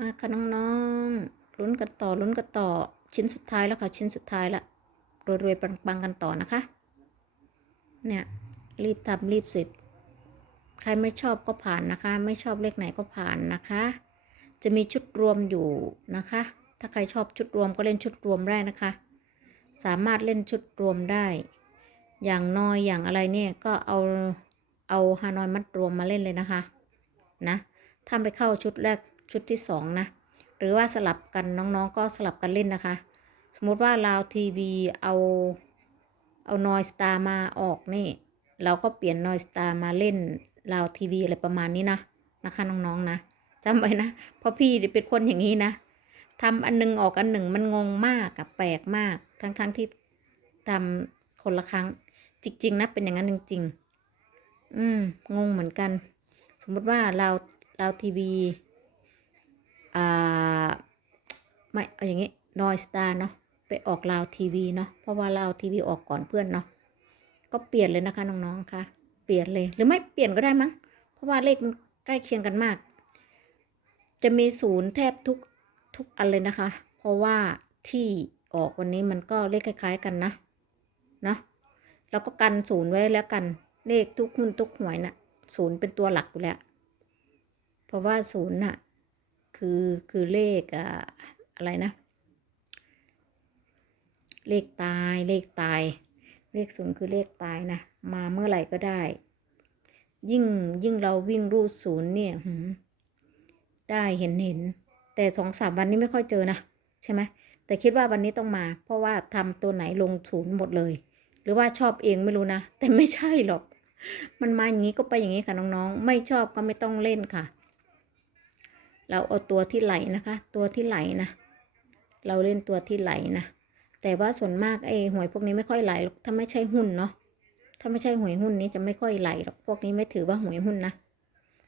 มาค่ะน้องๆลุ้นกันต่อลุ้นกันต่อชิ้นสุดท้ายแล้วค่ะ ชิ้นสุดท้ายละรวยๆปังๆกันต่อนะคะ เนี่ยรีบทำรีบเสร็จ ใครไม่ชอบก็ผ่านนะคะ ไม่ชอบเลขไหนก็ผ่านนะคะ จะมีชุดรวมอยู่นะคะ ถ้าใครชอบชุดรวมก็เล่นชุดรวมได้นะคะ สามารถเล่นชุดรวมได้ อย่างน้อยอย่างอะไรเนี่ยก็เอาเอาฮานอยมัดรวมมาเล่นเลยนะคะ นะถ้าไปเข้าชุดแรก ชุดที่สองนะ หรือว่าสลับกันน้องๆ ก็สลับกันเล่นนะคะ สมมติว่าลาวทีวีเอาเอานอยสตาร์มาออกนี่ เราก็เปลี่ยนนอยสตาร์มาเล่นลาวทีวีอะไรประมาณนี้นะนะคะน้องๆนะจำไว้นะเพราะพี่เป็นคนอย่างนี้นะทำอันหนึงออกอันหนึ่งมันงงมากอะแปลกมาก ทั้งๆที่ทำคนละครั้ง จริง ๆนะเป็นอย่างนั้นจริง ๆ อืมงงเหมือนกัน สมมุติว่าเราเราทีวี อ่าไม่เอาอย่างงี้นอยสตาร์เนาะไปออกลาวทีวีเนาะเพราะว่าลาวทีวีออกก่อนเพื่อนเนาะก็เปลี่ยนเลยนะคะน้องๆค่ะ เปลี่ยนเลยหรือไม่เปลี่ยนก็ได้มั้ง เพราะว่าเลขมันใกล้เคียงกันมาก จะมีศูนย์แทบทุกทุกอันเลยนะคะ เพราะว่าที่ออกวันนี้มันก็เลขคล้าย ๆ กันนะเนาะเราก็กันศูนย์ไว้แล้วกัน เลขทุกหุ้นทุกหวยน่ะศูนย์เป็นตัวหลักอยู่แล้ว เพราะว่าศูนย์น่ะ คือคือเลขอ่าอะไรนะ เลขตายเลขตาย เลขศูนย์คือเลขตายนะ มาเมื่อไหร่ก็ได้ ยิ่งยิ่งเราวิ่งรูดศูนย์เนี่ยได้เห็นเห็น แต่สองสามวันนี้ไม่ค่อยเจอนะ ใช่ไหมแต่คิดว่าวันนี้ต้องมา เพราะว่าทำตัวไหนลงศูนย์หมดเลย หรือว่าชอบเองไม่รู้นะ แต่ไม่ใช่หรอก มันมาอย่างนี้ก็ไปอย่างนี้ค่ะน้องๆ ไม่ชอบก็ไม่ต้องเล่นค่ะ เราเอาตัวที่ไหลนะคะ ตัวที่ไหลนะ เราเล่นตัวที่ไหลนะ แต่ว่าส่วนมากไอ้หวยพวกนี้ไม่ค่อยไหลหรอกถ้าไม่ใช่หุ้นเนาะ ถ้าไม่ใช่หวยหุ้นนี้จะไม่ค่อยไหลหรอก พวกนี้ไม่ถือว่าหวยหุ้นนะ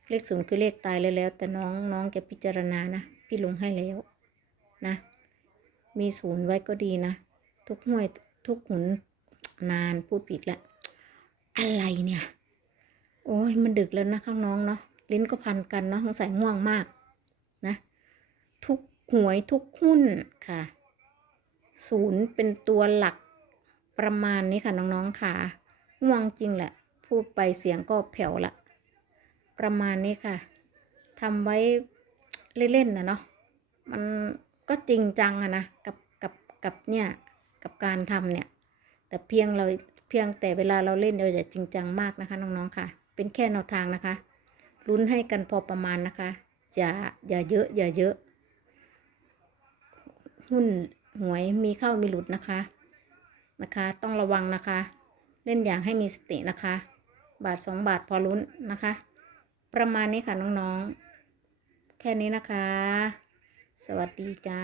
เลขศูนย์คือเลขตายเลยแล้ว แต่น้องน้องแกพิจารณานะ พี่ลุงให้แล้วนะ มีศูนย์ไว้ก็ดีนะ ทุกหวยทุกหุนนานพูดผิดละอะไรเนี่ย โอ้ยมันดึกแล้วนะข้างน้องเนาะลิ้นก็พันกันเนาะสงสัยง่วงมาก นะ ทุกหวยทุกหุ้นค่ะ ศูนย์เป็นตัวหลักประมาณนี้ค่ะน้องๆค่ะง่วงจริงแหละ พูดไปเสียงก็แผ่วละ ประมาณนี้ค่ะทำไว้เล่นๆนะเนาะมันก็จริงจังอะนะกับกับกับเนี่ยกับการทำเนี่ย แต่เพียงเราเพียงแต่เวลาเราเล่นเราอย่าจริงจังมากนะคะน้องๆค่ะ เป็นแค่แนวทางนะคะลุ้นให้กันพอประมาณนะคะ อย่าอย่าเยอะ อย่าเยอะ หุ้นหวยมีเข้ามีหลุดนะคะ นะคะ ต้องระวังนะคะ เล่นอย่างให้มีสตินะคะ บาทสองบาทพอลุ้นนะคะ ประมาณนี้ค่ะน้องๆ แค่นี้นะคะ สวัสดีจ้า